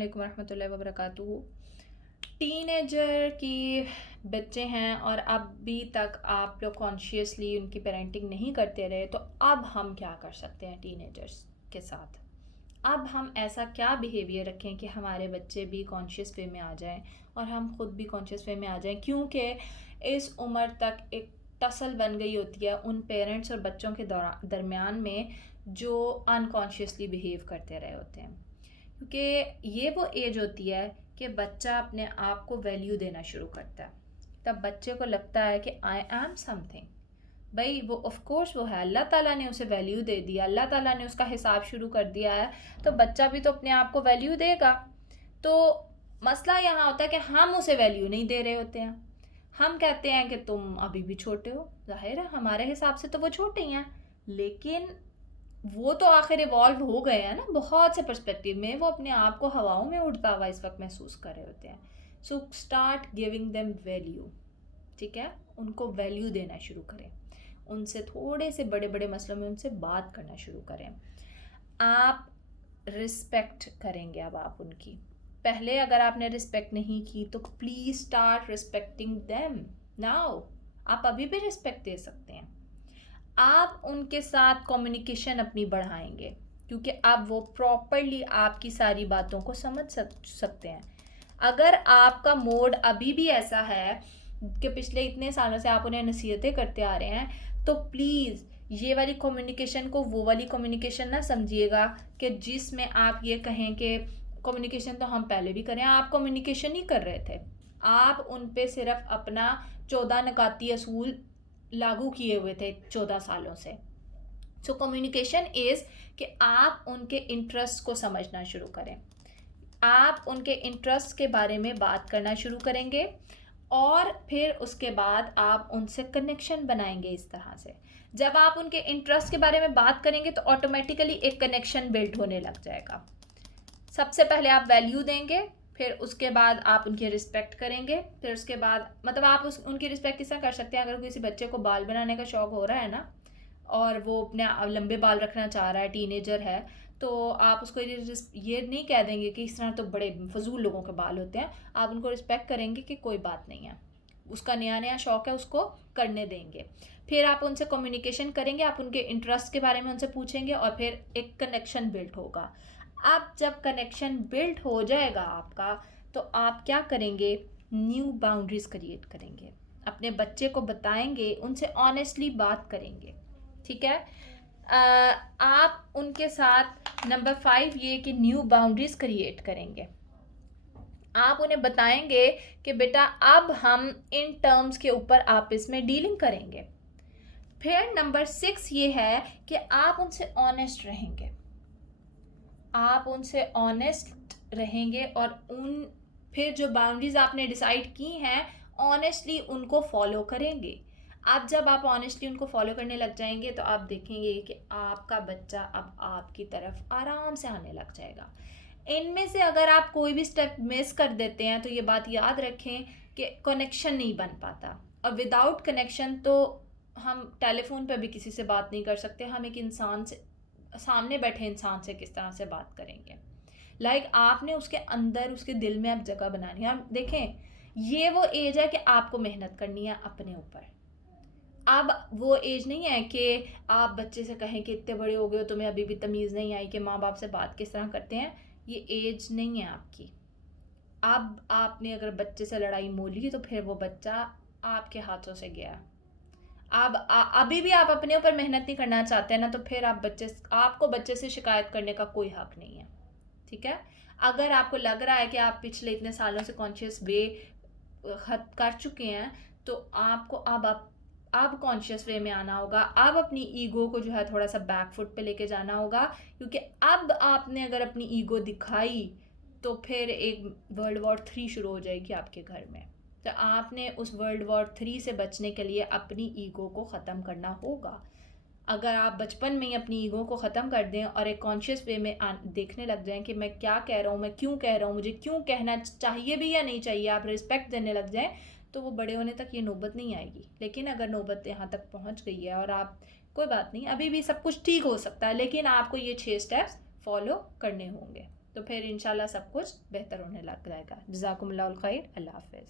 वालेकुम रहमतुल्लाहि व बरकातुहू। टीनेजर की बच्चे हैं और अभी तक आप लोग कॉन्शियसली उनकी पेरेंटिंग नहीं करते रहे, तो अब हम क्या कर सकते हैं टीनेजर्स के साथ? अब हम ऐसा क्या बिहेवियर रखें कि हमारे बच्चे भी कॉन्शियस वे में आ जाएं और हम खुद भी कॉन्शियस वे में आ जाएं, क्योंकि इस उम्र तक एक टसल बन गई होती है उन पेरेंट्स और बच्चों के दरमियान में जो अनकॉन्शियसली बिहेव करते रहे होते हैं। क्योंकि ये वो एज होती है कि बच्चा अपने आप को वैल्यू देना शुरू करता है। तब बच्चे को लगता है कि आई एम समथिंग। भाई वो ऑफ कोर्स वो है, अल्लाह ताला ने उसे वैल्यू दे दिया, अल्लाह ताला ने उसका हिसाब शुरू कर दिया है, तो बच्चा भी तो अपने आप को वैल्यू देगा। तो मसला यहाँ होता है कि हम उसे वैल्यू नहीं दे रहे होते हैं। हम कहते हैं कि तुम अभी भी छोटे हो, जाहिर है हमारे हिसाब से तो वो छोटे ही हैं, लेकिन वो तो आखिर इवॉल्व हो गए हैं ना बहुत से पर्सपेक्टिव में। वो अपने आप को हवाओं में उड़ता हुआ इस वक्त महसूस कर रहे होते हैं। So start giving them value. ठीक है, उनको वैल्यू देना शुरू करें। उनसे थोड़े से बड़े बड़े मसलों में उनसे बात करना शुरू करें। आप रिस्पेक्ट करेंगे अब आप उनकी। पहले अगर आपने रिस्पेक्ट नहीं की तो please start respecting them now. आप अभी भी रिस्पेक्ट दे सकते हैं। आप उनके साथ कम्युनिकेशन अपनी बढ़ाएंगे, क्योंकि अब वो प्रॉपरली आपकी सारी बातों को समझ सकते हैं। अगर आपका मोड अभी भी ऐसा है कि पिछले इतने सालों से आप उन्हें नसीहतें करते आ रहे हैं, तो प्लीज़ ये वाली कम्युनिकेशन को वो वाली कम्युनिकेशन ना समझिएगा कि जिसमें आप ये कहें कि कम्युनिकेशन तो हम पहले भी करें। आप कम्युनिकेशन ही कर रहे थे, आप उन पे सिर्फ अपना 14 नकाती असूल लागू किए हुए थे 14 सालों से। सो कम्युनिकेशन इज़ कि आप उनके इंटरेस्ट को समझना शुरू करें। आप उनके इंटरेस्ट के बारे में बात करना शुरू करेंगे और फिर उसके बाद आप उनसे कनेक्शन बनाएंगे इस तरह से। जब आप उनके इंटरेस्ट के बारे में बात करेंगे तो ऑटोमेटिकली एक कनेक्शन बिल्ड होने लग जाएगा। सबसे पहले आप वैल्यू देंगे, फिर उसके बाद आप उनकी रिस्पेक्ट करेंगे, फिर उसके बाद मतलब आप उनकी रिस्पेक्ट किस तरह कर सकते हैं। अगर किसी बच्चे को बाल बनाने का शौक़ हो रहा है ना, और वो अपने लंबे बाल रखना चाह रहा है, टीनेजर है, तो आप उसको ये नहीं कह देंगे कि इस तरह तो बड़े फजूल लोगों के बाल होते हैं। आप उनको रिस्पेक्ट करेंगे कि कोई बात नहीं है, उसका नया नया शौक़ है, उसको करने देंगे। फिर आप उनसे कम्युनिकेशन करेंगे, आप उनके इंटरेस्ट के बारे में उनसे पूछेंगे और फिर एक कनेक्शन बिल्ड होगा। अब जब कनेक्शन बिल्ड हो जाएगा आपका, तो आप क्या करेंगे, न्यू बाउंड्रीज क्रिएट करेंगे, अपने बच्चे को बताएंगे, उनसे ऑनेस्टली बात करेंगे। ठीक है, आप उनके साथ नंबर 5 ये कि न्यू बाउंड्रीज क्रिएट करेंगे। आप उन्हें बताएंगे कि बेटा अब हम इन टर्म्स के ऊपर आपस में डीलिंग करेंगे। फिर नंबर 6 ये है कि आप उनसे ऑनेस्ट रहेंगे। आप उनसे ऑनेस्ट रहेंगे और उन फिर जो बाउंड्रीज आपने डिसाइड की हैं ऑनेस्टली उनको फॉलो करेंगे। अब जब आप ऑनेस्टली उनको फॉलो करने लग जाएंगे तो आप देखेंगे कि आपका बच्चा अब आपकी तरफ आराम से आने लग जाएगा। इनमें से अगर आप कोई भी स्टेप मिस कर देते हैं तो ये बात याद रखें कि कनेक्शन नहीं बन पाता, और विदाउट कनेक्शन तो हम टेलीफोन पर भी किसी से बात नहीं कर सकते। हम एक इंसान से, सामने बैठे इंसान से किस तरह से बात करेंगे। आपने उसके अंदर, उसके दिल में आप जगह बनानी है। आप देखें, ये वो एज है कि आपको मेहनत करनी है अपने ऊपर। अब वो एज नहीं है कि आप बच्चे से कहें कि इतने बड़े हो गए हो, तुम्हें अभी भी तमीज़ नहीं आई कि माँ बाप से बात किस तरह करते हैं। ये एज नहीं है आपकी। अब आपने अगर बच्चे से लड़ाई मोली तो फिर वो बच्चा आपके हाथों से गया। अब अभी भी आप अपने ऊपर मेहनत नहीं करना चाहते हैं ना, तो फिर आपको बच्चे से शिकायत करने का कोई हक नहीं है। ठीक है, अगर आपको लग रहा है कि आप पिछले इतने सालों से कॉन्शियस वे कर चुके हैं, तो आपको अब कॉन्शियस वे में आना होगा। अब अपनी ईगो को जो है थोड़ा सा बैक फुट पे लेके जाना होगा, क्योंकि अब आपने अगर अपनी ईगो दिखाई तो फिर एक वर्ल्ड वॉर 3 शुरू हो जाएगी आपके घर में। तो आपने उस वर्ल्ड वॉर 3 से बचने के लिए अपनी ईगो को ख़त्म करना होगा। अगर आप बचपन में ही अपनी ईगो को ख़त्म कर दें और एक कॉन्शियस वे में देखने लग जाएं कि मैं क्या कह रहा हूँ, मैं क्यों कह रहा हूँ, मुझे क्यों कहना चाहिए भी या नहीं चाहिए, आप रिस्पेक्ट देने लग जाएं, तो वो बड़े होने तक ये नौबत नहीं आएगी। लेकिन अगर नौबत यहाँ तक पहुँच गई है और आप, कोई बात नहीं, अभी भी सब कुछ ठीक हो सकता है, लेकिन आपको ये 6 स्टेप्स फॉलो करने होंगे। तो तो फिर इंशाल्लाह सब कुछ बेहतर होने लग जाएगा। जज़ाकुमुल्लाहुल खैर, अल्लाह हाफ़िज़।